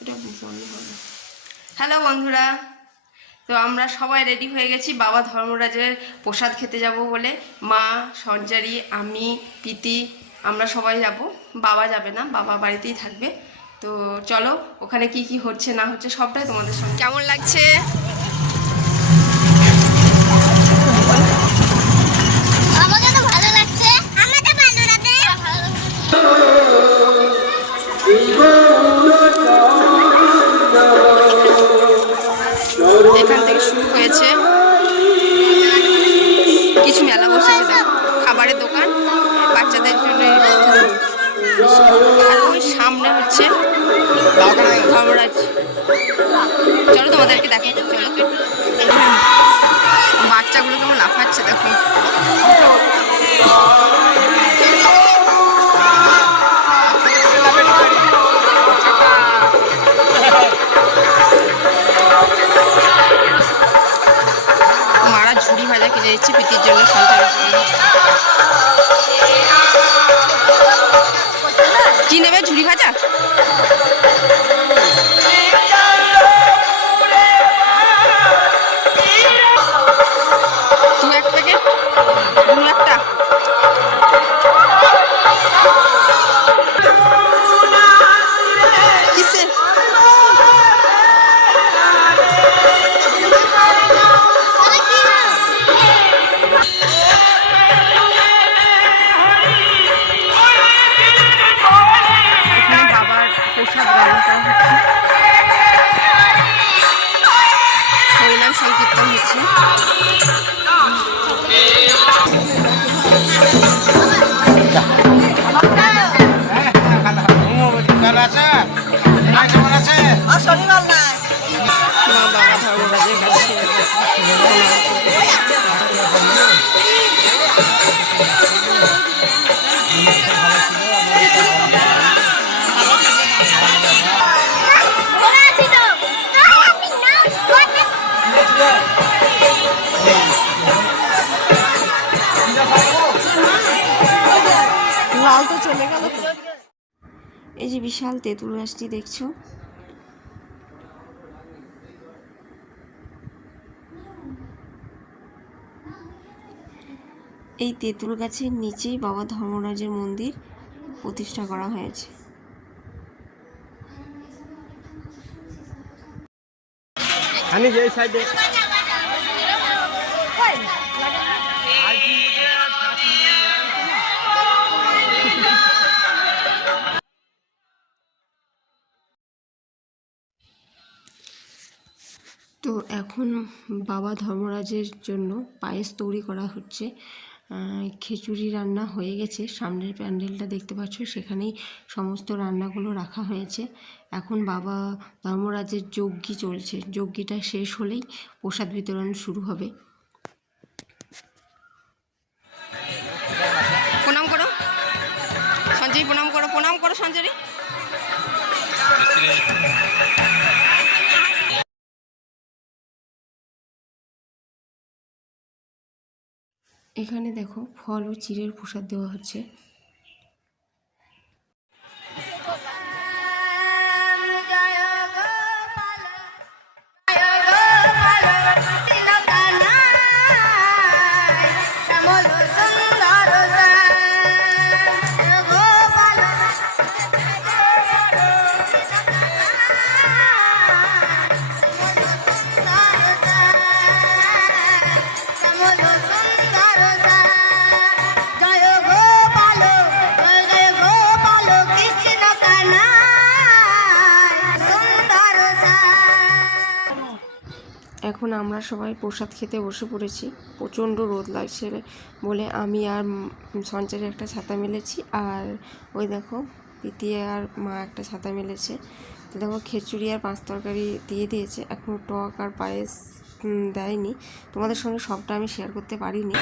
এটা বন্ধ হবে। হ্যালো বন্ধুরা, তো আমরা সবাই রেডি হয়ে গেছি বাবা ধর্মরাজের প্রসাদ খেতে যাব বলে। মা, সঞ্চারী, আমি, প্রীতি, আমরা সবাই যাব। বাবা যাবে না, বাবা বাড়িতেই থাকবে। তো চলো, ওখানে কি কি হচ্ছে না হচ্ছে সবটাই তোমাদের সঙ্গে। কেমন লাগছে? আমাকে তো ভালো লাগছে। আমাকে ভালো লাগে। এখান থেকে শুরু হয়েছে কিছু মেলা বসেছে, দেখো খাবারের দোকান, বাচ্চাদের জন্য। আর ওই সামনে হচ্ছে ধর্মরাজ। চলো তোমাদেরকে দেখো, চলো। বাচ্চাগুলো কেমন লাফাচ্ছে দেখো। মারা ঝুড়ি ভাজা কিনে দিচ্ছে প্রীতির জন্য, সঞ্চারের জন্য। কি নেবে? ঝুড়ি ভাজা। দু এক প্যাকেট, দু একটা। কিসে? এখানে বাবার প্রসাদ রান্না করা হচ্ছে, হরিনাম সংকীর্তন হচ্ছে। মা বাবা ধর্মরাজের কাছে লাল তো চলে গেল। এই যে বিশাল তেঁতুল গাছটি দেখছো, এই তেঁতুল গাছের নিচেই বাবা ধর্মরাজের মন্দির প্রতিষ্ঠা করা হয়েছে। আমি যে সাইডে তো এখন বাবা ধর্মরাজের জন্য পায়েস তৈরি করা হচ্ছে। খিচুড়ি রান্না হয়ে গেছে, সামনের প্যান্ডেলটা দেখতে পাচ্ছ, সেখানেই সমস্ত রান্নাগুলো রাখা হয়েছে। এখন বাবা ধর্মরাজের যজ্ঞি চলছে, যজ্ঞিটা শেষ হলেই প্রসাদ বিতরণ শুরু হবে। প্রণাম করো সঞ্জয়, প্রণাম করো, প্রণাম করো সঞ্জয়। এখানে দেখো ফল ও চিড়ের প্রসাদ দেওয়া হচ্ছে। এখন আমরা সবাই প্রসাদ খেতে বসে পড়েছি। প্রচণ্ড রোদ লাগছে বলে আমি আর সঞ্চারে একটা ছাতা মেলেছি, আর ওই দেখো প্রীতি আর মা একটা ছাতা মেলেছে। তো দেখো খিচুড়ি আর পাঁচ তরকারি দিয়ে দিয়েছে, এখনও টক আর পায়েস দেয়নি। তোমাদের সঙ্গে সবটা আমি শেয়ার করতে পারিনি।